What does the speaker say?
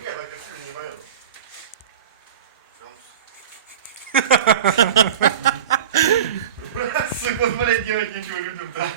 Не, так как не мое. Сука, блядь, делать нечего людям-то.